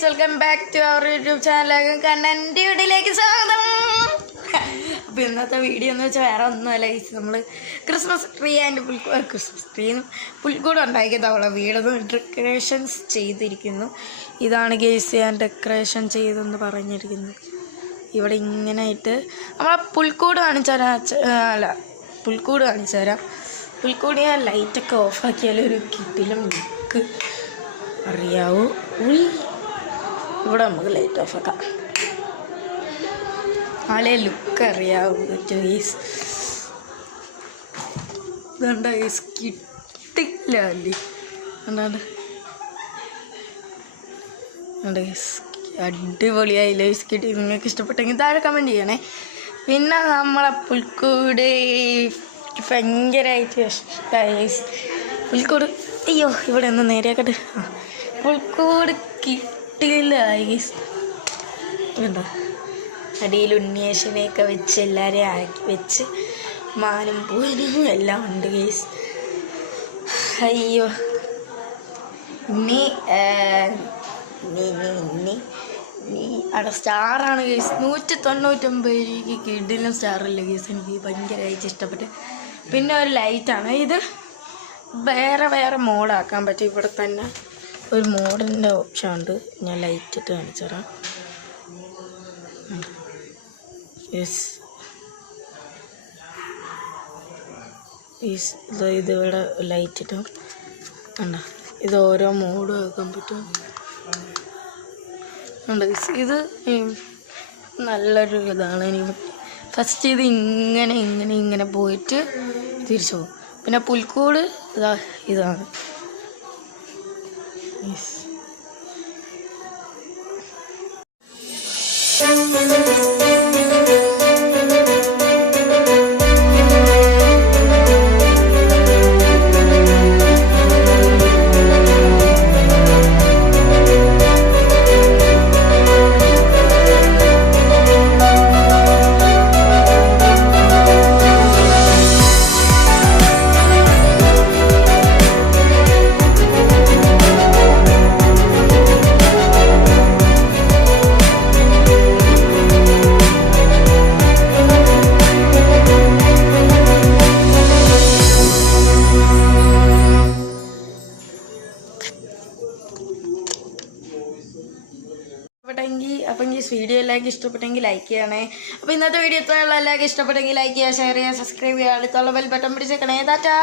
Guys, welcome back to our YouTube channel കണ്ണൻ്റെ വീട്ടിലേക്ക് സ്വാഗതം. അപ്പോൾ ഇന്നത്തെ വീഡിയോ എന്ന് വെച്ചാൽ വേറെ ഒന്നുമല്ല ഗൈസ്, നമ്മൾ ക്രിസ്മസ് ട്രീ ആൻഡ് ക്രിസ്മസ് ട്രീനും പുൽക്കൂട് ഉണ്ടാക്കിയത് അവളെ വീടൊന്ന് ഡെക്കറേഷൻസ് ചെയ്തിരിക്കുന്നു. ഇതാണ് ഗൈസ് ഞാൻ ഡെക്കറേഷൻ ചെയ്തെന്ന് പറഞ്ഞിരിക്കുന്നത്. ഇവിടെ ഇങ്ങനെ ആയിട്ട് നമ്മളെ പുൽക്കൂട് കാണിച്ചു തരാം. പുൽക്കൂട് ഞാൻ ലൈറ്റൊക്കെ ഓഫാക്കിയാലും ഒരു കിട്ടിലും ലുക്ക് അറിയാവൂ. ഇവിടെ നമുക്ക് ലൈറ്റ് ഓഫ് ആക്കാം, ആളെ ലുക്ക് അറിയാവൂ. ഗൈസ് ഇതുണ്ട ഗൈസ്, കിട്ടില്ല അല്ലേ എന്താണ് ഗൈസ്, അടിപൊളിയായി ലൈസ് കിട്ടി. നിങ്ങൾക്ക് ഇഷ്ടപ്പെട്ടെങ്കിൽ താഴെ കമൻറ്റ് ചെയ്യണേ. പിന്നെ നമ്മളെ പുൽക്കൂട് ഭയങ്കരമായിട്ട് ഇഷ്ടമായി. പുൽക്കൂട് അയ്യോ ഇവിടെ ഒന്ന് നേരെയാക്കട്ടെ. പുൽക്കൂട് കിട്ടില്ല ഗൈസ്. എന്താ അടിയിൽ ഉണ്ണിയേശനെയൊക്കെ വെച്ച് എല്ലാവരെയും ആക്കി വെച്ച് മാനും പൂനും എല്ലാം ഉണ്ട് ഗൈസ്. അയ്യോ ഇനി അവിടെ സ്റ്റാറാണ് ഗൈസ്. 199 രൂപയ്ക്ക് കിഡിലും സ്റ്റാറില്ല ഗൈസ്. എനിക്ക് ഭയങ്കരമായിട്ട് ഇഷ്ടപ്പെട്ട്. പിന്നെ ഒരു ലൈറ്റാണ് ഇത്, വേറെ മോഡാക്കാൻ പറ്റും. ഇവിടെ തന്നെ ഒരു മോഡിൻ്റെ ഓപ്ഷൻ ഉണ്ട്. ഞാൻ ലൈറ്റ് ഇട്ട് കാണിച്ചു തരാം. യെസ് ഇതിവിടെ ലൈറ്റ് ഇട്ടും കണ്ടോ, ഇത് ഓരോ മോഡും ആക്കാൻ പറ്റും. ഇത് നല്ലൊരു ഇതാണ്. എനിക്ക് ഫസ്റ്റ് ഇത് ഇങ്ങനെ പോയിട്ട് തിരിച്ചു പോകും. പിന്നെ പുൽക്കൂട് ഇതാണ്. അപ്പം ഈ വീഡിയോ എല്ലാവർക്കും ഇഷ്ടപ്പെട്ടെങ്കിൽ ലൈക്ക് ചെയ്യണേ. അപ്പോൾ ഇന്നത്തെ വീഡിയോ ഇത്രയുള്ള എല്ലാവർക്കും ഇഷ്ടപ്പെട്ടെങ്കിൽ ലൈക്ക് ചെയ്യുക, ഷെയർ ചെയ്യുക, സബ്സ്ക്രൈബ് ചെയ്യുക, അടുത്തുള്ള ബെൽ ബട്ടൺ പിടിച്ചേക്കണേ. ടാറ്റാ.